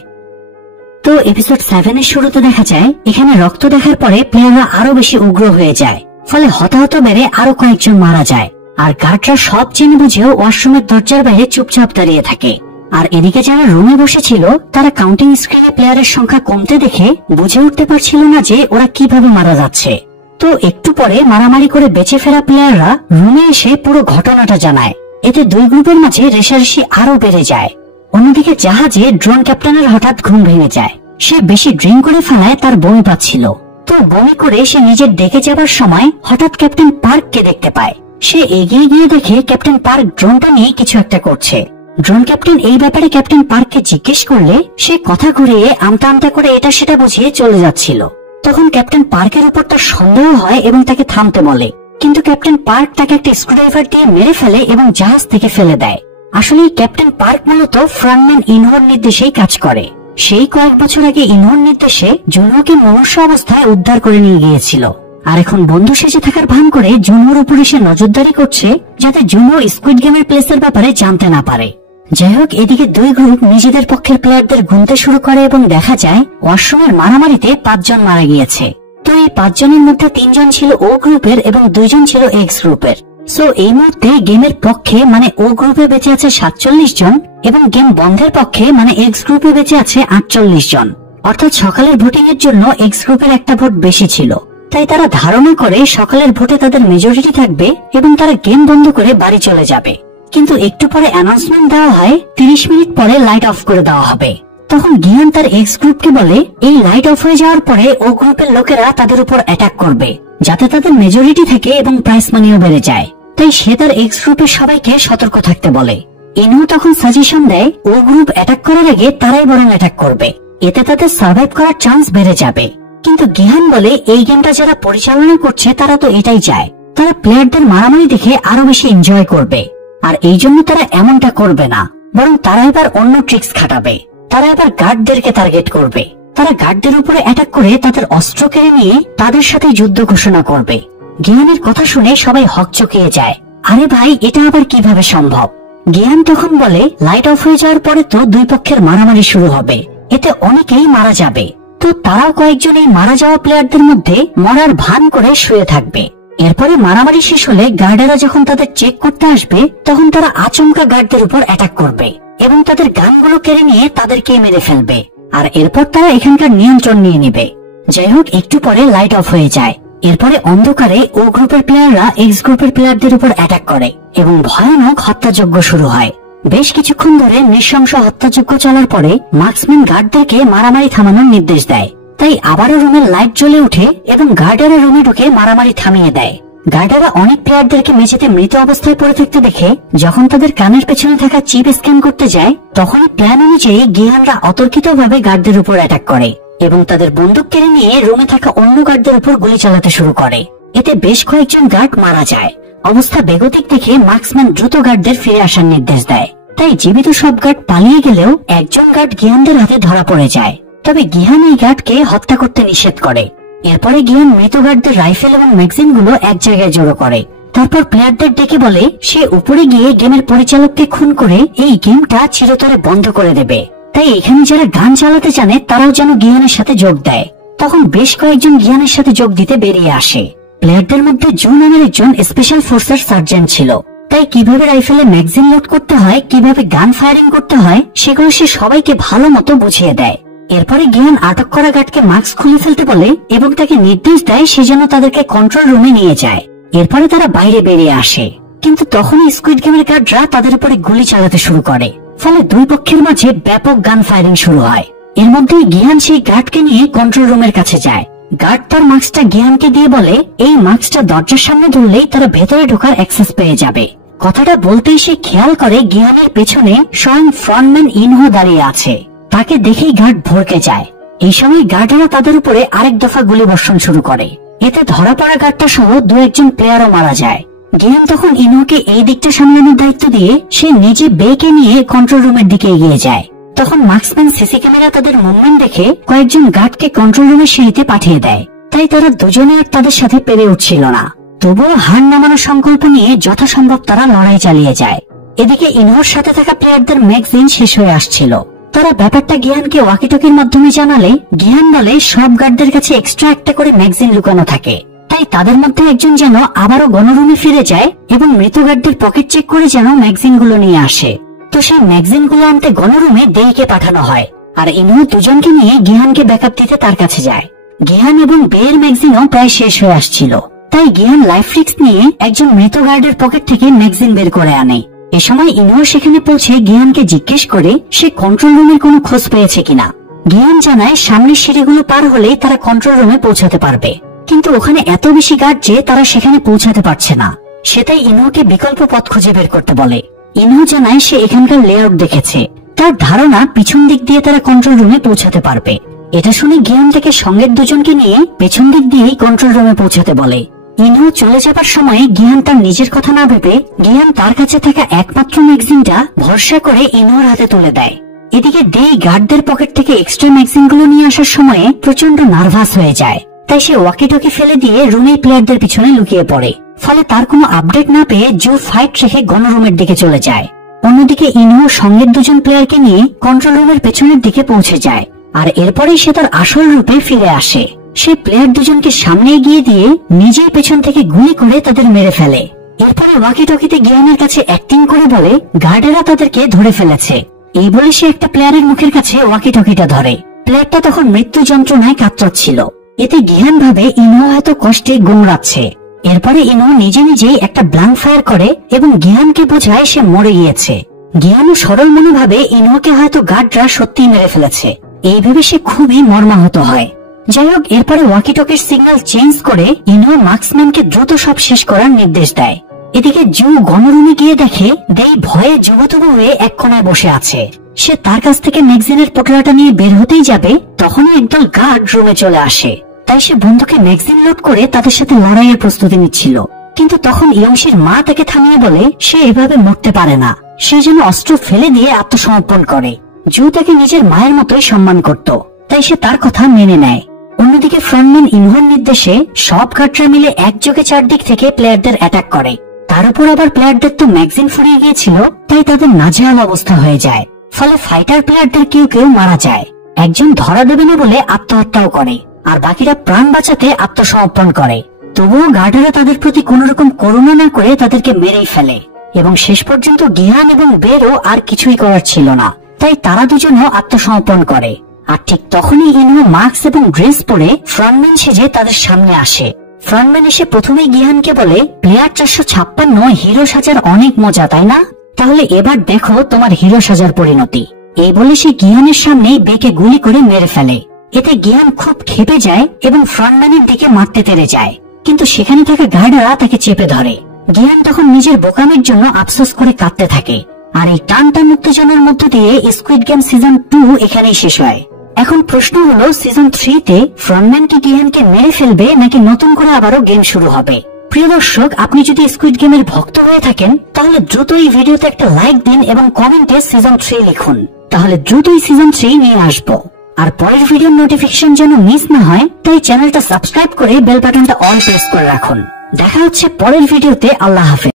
তো এপিসোড 7 এর শুরুতে দেখা যায় এখানে রক্ত দেখার পরে প্লেয়াররা আরো বেশি উগ্র হয়ে যায়, ফলে হতাহত বেড়ে আরো কয়েকজন মারা যায়। আর গার্ডরা সব জেনে বুঝেও ওয়াশরুমের দরজার বাইরে চুপচাপ দাঁড়িয়ে থাকে। আর এদিকে যারা রুমে বসেছিল তারা কাউন্টিং স্ক্রিনে প্লেয়ারের সংখ্যা কমতে দেখে বুঝে উঠতে পারছিল না যে ওরা কিভাবে মারা যাচ্ছে। তো একটু পরে মারামারি করে বেঁচে ফেরা প্লেয়াররা রুমে এসে পুরো ঘটনাটা জানায়। এতে দুই গ্রুপের মাঝে রেষারেষি আরো বেড়ে যায়। অন্যদিকে জাহাজে ড্রোন ক্যাপ্টেনের হঠাৎ ঘুম ভেঙে যায়। সে বেশি ড্রিঙ্ক করে ফেলায় তার বমি পাচ্ছিল। তো বমি করে সে নিজের ডেকে যাবার সময় হঠাৎ ক্যাপ্টেন পার্ককে দেখতে পায়। সে এগিয়ে গিয়ে দেখে ক্যাপ্টেন পার্ক ড্রোনটা নিয়ে কিছু একটা করছে। ড্রোন ক্যাপ্টেন এই ব্যাপারে ক্যাপ্টেন পার্ককে জিজ্ঞেস করলে সে কথা ঘুরিয়ে আমতা আমতা করে এটা সেটা বুঝিয়ে চলে যাচ্ছিল। তখন ক্যাপ্টেন পার্কের উপর তার সন্দেহ হয় এবং তাকে থামতে বলে, কিন্তু ক্যাপ্টেন পার্ক তাকে একটা স্ক্রুড্রাইভার দিয়ে মেরে ফেলে এবং জাহাজ থেকে ফেলে দেয়। আসলে ক্যাপ্টেন পার্ক মূলত ফ্রন্টম্যান ইনহোর নির্দেশেই কাজ করে। সেই কয়েক বছর আগে ইনহোর নির্দেশে জুনহোকে মনুষ্য অবস্থায় উদ্ধার করে নিয়ে গিয়েছিল, আর এখন বন্ধু সেজে থাকার ভান করে জুনহোর উপরে সে নজরদারি করছে যাতে জুনহো স্কুইড গেমের প্লেসের ব্যাপারে জানতে না পারে। যাই হোক, এদিকে দুই গ্রুপ নিজেদের পক্ষের প্লেয়ারদের গুনতে শুরু করে এবং দেখা যায় ওয়াশরুমের মারামারিতে 5 জন মারা গিয়েছে। তো এই 5 জনের মধ্যে 3 জন ছিল ও গ্রুপের এবং 2 জন ছিল এক্স গ্রুপের। সো এই মুহূর্তে গেমের পক্ষে মানে ও গ্রুপে বেঁচে আছে 47 জন এবং গেম বন্ধের পক্ষে মানে এক্স গ্রুপে বেঁচে আছে 48 জন। অর্থাৎ সকালের ভোটিং এর জন্য এক্স গ্রুপের একটা ভোট বেশি ছিল, তাই তারা ধারণা করে সকালের ভোটে তাদের মেজরিটি থাকবে এবং তারা গেম বন্ধ করে বাড়ি চলে যাবে। কিন্তু একটু পরে অ্যানাউন্সমেন্ট দেওয়া হয় 30 মিনিট পরে লাইট অফ করে দেওয়া হবে। তখন গিয়ান তার এক্স গ্রুপকে বলে এই লাইট অফ হয়ে যাওয়ার পরে ও গ্রুপের লোকেরা তাদের উপর অ্যাটাক করবে যাতে তাদের মেজরিটি থাকে এবং প্রাইস মানিও বেড়ে যায়। তাই সে তার এক্স গ্রুপের সবাইকে সতর্ক থাকতে বলে। ইনু তখন সাজেশন দেয় ও গ্রুপ অ্যাটাক করার আগে তারাই বরং অ্যাটাক করবে, এতে তাদের সার্ভাইভ করার চান্স বেড়ে যাবে। কিন্তু গিহান বলে এই গেমটা যারা পরিচালনা করছে তারা তো এটাই চায়, তারা প্লেয়ারদের মারামারি দেখে আরো বেশি এনজয় করবে, আর এই জন্য তারা এমনটা করবে না, বরং তারা এবার অন্য ট্রিক্স খাটাবে। তারা এবার গার্ডদেরকে টার্গেট করবে। তারা গার্ডদের উপরে অ্যাটাক করে তাদের অস্ত্র কেড়ে নিয়ে তাদের সাথে যুদ্ধ ঘোষণা করবে। গিয়ানের কথা শুনে সবাই হকচকিয়ে যায়। আরে ভাই, এটা আবার কিভাবে সম্ভব? গিয়ান তখন বলে লাইট অফ হয়ে যাওয়ার পরে তো দুই পক্ষের মারামারি শুরু হবে, এতে অনেকেই মারা যাবে। তো তারাও কয়েকজন এই মারা যাওয়া প্লেয়ারদের মধ্যে মরার ভান করে শুয়ে থাকবে। এরপরে মারামারি শেষ হলে গার্ডেরা যখন তাদের চেক করতে আসবে তখন তারা আচমকা গার্ডদের উপর অ্যাটাক করবে এবং তাদের গানগুলো কেড়ে নিয়ে তাদেরকে মেরে ফেলবে, আর এরপর তারা এখানকার নিয়ন্ত্রণ নিয়ে নেবে। যাই হোক, একটু পরে লাইট অফ হয়ে যায়। এরপরে অন্ধকারে ও গ্রুপের প্লেয়াররা এক্স গ্রুপের প্লেয়ারদের উপর অ্যাটাক করে এবং ভয়ানক হত্যাযজ্ঞ শুরু হয়। বেশ কিছুক্ষণ ধরে নৃশংস হত্যাযজ্ঞ চলার পরে মার্কসম্যান গার্ডদেরকে মারামারি থামানোর নির্দেশ দেয়। তাই আবারও রুমের লাইট জ্বলে ওঠে এবং গার্ডেরা রুমে ঢুকে মারামারি থামিয়ে দেয়। গার্ডেরা অনেক প্লেয়ারদেরকে মেঝেতে মৃত অবস্থায় পড়ে থাকতে দেখে যখন তাদের কানের পেছনে থাকা চিপ স্ক্যান করতে যায় তখন প্ল্যান অনুযায়ী গিহানরা অতর্কিতভাবে গার্ডদের উপর অ্যাটাক করে এবং তাদের বন্দুক কেড়ে নিয়ে রুমে থাকা অন্য গার্ডদের উপর গুলি চালাতে শুরু করে। এতে বেশ কয়েকজন গার্ড মারা যায়। অবস্থা বেগতিক দেখে মার্কসম্যান দ্রুত গার্ডদের ফিরে আসার নির্দেশ দেয়। তাই জীবিত সব গার্ড পালিয়ে গেলেও একজন গার্ড গিহানদের হাতে ধরা পড়ে যায়। তবে গিহান এই গার্ডকে হত্যা করতে নিষেধ করে। এরপরে গিহান মৃত গার্ডদের রাইফেল এবং ম্যাগাজিন গুলো এক জায়গায় জড়ো করে। তারপর প্লেয়ারদের ডেকে বলে সে উপরে গিয়ে গেমের পরিচালককে খুন করে এই গেমটা চিরতরে বন্ধ করে দেবে। তাই এখানে যারা গান চালাতে জানে তারাও যেন গিহানের সাথে যোগ দেয়। তখন বেশ কয়েকজন গিহানের সাথে যোগ দিতে বেরিয়ে আসে। প্লেয়ারদের মধ্যে জু নামের একজন স্পেশাল ফোর্সের সার্জেন্ট ছিল। তাই কিভাবে রাইফেলে ম্যাগাজিন লোড করতে হয়, কিভাবে গান ফায়ারিং করতে হয় সেগুলো সে সবাইকে ভালো মতো বুঝিয়ে দেয়। এরপরে গিহান আটক করা গার্ডকে মাস্ক খুলে ফেলতে বলে এবং তাকে নির্দেশ দেয় সে যেন তাদেরকে কন্ট্রোল রুমে নিয়ে যায়। এরপরে তারা বাইরে বেরিয়ে আসে, কিন্তু তখনই স্কুইড গেমের গার্ডরা তাদের উপরে গুলি চালাতে শুরু করে। ফলে দুই পক্ষের মাঝে ব্যাপক গান ফায়ারিং শুরু হয়। এর মধ্যে গিহান সেই গার্ডকে নিয়ে কন্ট্রোল রুমের কাছে যায়। গার্ড তার মাস্কটা গিহানকে দিয়ে বলে এই মাস্কটা দরজার সামনে ধরলেই তারা ভেতরে ঢোকার অ্যাক্সেস পেয়ে যাবে। কথাটা বলতেই সে খেয়াল করে গিহানের পেছনে স্বয়ং ফ্রন্টম্যান ইনহো দাঁড়িয়ে আছে। তাকে দেখেই গার্ড ভরকে যায়। এই সময় গার্ডেরা তাদের উপরে আরেক দফা গুলি বর্ষণ শুরু করে। এতে ধরা পড়া গার্ডটা সহ দু একজন প্লেয়ারও মারা যায়। গিহান তখন ইনহোকে এই দিকটা সামলানোর দায়িত্ব দিয়ে সে নিজে বেকে নিয়ে কন্ট্রোল রুমের দিকে এগিয়ে যায়। তখন মার্কসম্যান সিসি ক্যামেরা তাদের মুভমেন্ট দেখে কয়েকজন গার্ডকে কন্ট্রোল রুমের সিঁড়িতে পাঠিয়ে দেয়। তাই তারা দুজনে আর তাদের সাথে পেরে উঠছিল না। তবুও হার নামানোর সংকল্প নিয়ে যথাসম্ভব তারা লড়াই চালিয়ে যায়। এদিকে ইনহোর সাথে থাকা প্লেয়ারদের ম্যাগাজিন শেষ হয়ে আসছিল। তারা ব্যাপারটা গিহানকে ওয়াকিটকির মাধ্যমে জানালে গিহান বলে সব গার্ডদের কাছে এক্সট্রা একটা করে ম্যাগাজিন লুকানো থাকে। তাই তাদের মধ্যে একজন যেন আবারও গণরুমে ফিরে যায় এবং মৃত গার্ডদের পকেট চেক করে যেন ম্যাগাজিন গুলো নিয়ে আসে। তো সেই ম্যাগাজিন গুলো আনতে গণরুমে দেইকে পাঠানো হয়, আর ইনহো দুজনকে নিয়ে গিহানকে ব্যাকআপ দিতে তার কাছে যায়। গিহান এবং বেয়ের ম্যাগাজিনও প্রায় শেষ হয়ে আসছিল। তাই গিহান লাইফ রিস্ক নিয়ে একজন মৃত গার্ডের পকেট থেকে ম্যাগাজিন বের করে আনে। এ সময় ইনহো সেখানে পৌঁছে গিহানকে জিজ্ঞেস করে সে কন্ট্রোল রুমের কোনো খোঁজ পেয়েছে কিনা। গিহান জানায় সামনের সিঁড়িগুলো পার হলেই তারা কন্ট্রোল রুমে পৌঁছাতে পারবে, কিন্তু ওখানে এত বেশি গার্ড যে তারা সেখানে পৌঁছাতে পারছে না। সেটাই ইনহোকে বিকল্প পথ খুঁজে বের করতে বলে। ইনহো জানায় সে এখানকার লেআউট দেখেছে, তার ধারণা পিছন দিক দিয়ে তারা কন্ট্রোল রুমে পৌঁছাতে পারবে। এটা শুনে গিহান থেকে সঙ্গের দুজনকে নিয়ে পেছন দিক দিয়েই কন্ট্রোল রুমে পৌঁছাতে বলে। ইনহো চলে যাবার সময় গিহান তার নিজের কথা না ভেবে গিহান তার কাছে থাকা একমাত্র ম্যাগাজিনটা ভরসা করে ইনহোর হাতে তুলে দেয়। এদিকে দেই গার্ডদের পকেট থেকে এক্সট্রা ম্যাগাজিন গুলো নিয়ে আসার সময়ে প্রচন্ড নার্ভাস হয়ে যায়। তাই সে ওয়াকিটকি ফেলে দিয়ে রুমের প্লেয়ারদের পিছনে লুকিয়ে পড়ে। ফলে তার কোনো আপডেট না পেয়ে জো ফাইট রেখে গণরুমের দিকে চলে যায়। অন্যদিকে ইনহো সঙ্গের দুজন প্লেয়ারকে নিয়ে কন্ট্রোল রুমের পেছনের দিকে পৌঁছে যায়, আর এরপরেই সে তার আসল রূপে ফিরে আসে। সে প্লেয়ার দুজনকে সামনে এগিয়ে দিয়ে নিজেই পেছন থেকে গুলি করে তাদের মেরে ফেলে। এরপরে ওয়াকিটকিতে গিহানের কাছে অ্যাক্টিং করে বলে গার্ডেরা তাদেরকে ধরে ফেলেছে। এই বলে সে একটা প্লেয়ারের মুখের কাছে ওয়াকিটকিটা ধরে। প্লেয়ারটা তখন মৃত্যু যন্ত্রণায় কাতরাচ্ছিল। এতে গিহান ভাবে ইনহো হয়তো কষ্টে গুমরাচ্ছে। এরপরে ইনহো নিজে নিজেই একটা ব্লাঙ্ক ফায়ার করে এবং গিহানকে বোঝায় সে মরে গিয়েছে। গিহানও সরল মনে ভাবে ইনহোকে হয়তো গার্ডরা সত্যিই মেরে ফেলেছে। এই ভেবে সে খুবই মর্মাহত হয়। যাই হোক, এরপরে ওয়াকিটকির সিগন্যাল চেঞ্জ করে ইনহো মার্কসম্যানকে দ্রুত সব শেষ করার নির্দেশ দেয়। এদিকে জু গণরুমে গিয়ে দেখে দেই ভয়ে জুবুতুবু হয়ে এক কোণায় বসে আছে। সে তার কাছ থেকে ম্যাগাজিনের পোটলাটা নিয়ে বের হতেই যাবে, তখনই একদল গার্ড রুমে চলে আসে। তাই সে বন্ধুকে ম্যাগাজিন লোড করে তাদের সাথে লড়াইয়ের প্রস্তুতি নিচ্ছিল। কিন্তু তখন ইয়ংশির মা তাকে থামিয়ে বলে সে এভাবে মরতে পারে না, সে যেন অস্ত্র ফেলে দিয়ে আত্মসমর্পণ করে। জু তাকে নিজের মায়ের মতোই সম্মান করত, তাই সে তার কথা মেনে নেয়। অন্যদিকে ফ্রন্টম্যান ইনহোর নির্দেশে সব গার্ডরা মিলে একযোগে চারদিক থেকে প্লেয়ারদের অ্যাটাক করে। তার উপর আবার প্লেয়ারদের তো ম্যাগাজিন ফুরিয়ে গিয়েছিল, তাই তাদের নাজেহাল অবস্থা হয়ে যায়। ফলে ফাইটার প্লেয়ারদের কেউ কেউ মারা যায়। একজন ধরা দেবে না বলে আত্মহত্যাও করে, আর বাকিরা প্রাণ বাঁচাতে আত্মসমর্পণ করে। তবুও গার্ডাররা তাদের প্রতি কোন রকম করুণা না করে তাদেরকে মেরেই ফেলে এবং শেষ পর্যন্ত গিহান এবং বেরও আর কিছুই করার ছিল না, তাই তারা দুজনেও আত্মসমর্পণ করে। আর ঠিক তখনই ইনহো মাস্ক এবং ড্রেস পরে ফ্রন্টম্যান সেজে তাদের সামনে আসে। ফ্রন্টম্যান এসে প্রথমেই গিহানকে বলে, প্লেয়ার 456 হিরো সাজার অনেক মজা, তাই না? তাহলে এবার দেখো তোমার হিরো সাজার পরিণতি। এই বলে সে গিহানের সামনেই বেকে গুলি করে মেরে ফেলে। এতে গিহান খুব ক্ষেপে যায় এবং ফ্রন্টম্যানের দিকে মারতে তেড়ে যায়, কিন্তু সেখানে থাকা গার্ডরা তাকে চেপে ধরে। গিহান তখন নিজের বোকামির জন্য আফসোস করে কাঁদতে থাকে। আর এই টানটান উত্তেজনার মধ্য দিয়ে স্কুইড গেম সিজন 2 এখানেই শেষ হয়। এখন প্রশ্ন হলো, সিজন 3 তে ফ্রন্টম্যান কি গিহানকে মেরে ফেলবে নাকি নতুন করে আবারও গেম শুরু হবে? প্রিয় দর্শক, আপনি যদি স্কুইড গেমের ভক্ত হয়ে থাকেন তাহলে দ্রুত এই ভিডিওতে একটা লাইক দিন এবং কমেন্টে সিজন 3 লিখুন, তাহলে দ্রুতই সিজন 3 নিয়ে আসবো। আর পরের ভিডিওর নোটিফিকেশন যেন মিস না হয় তাই চ্যানেলটা সাবস্ক্রাইব করে বেল বাটনটা অল প্রেস করে রাখুন। দেখা হচ্ছে পরের ভিডিওতে। আল্লাহ হাফেজ।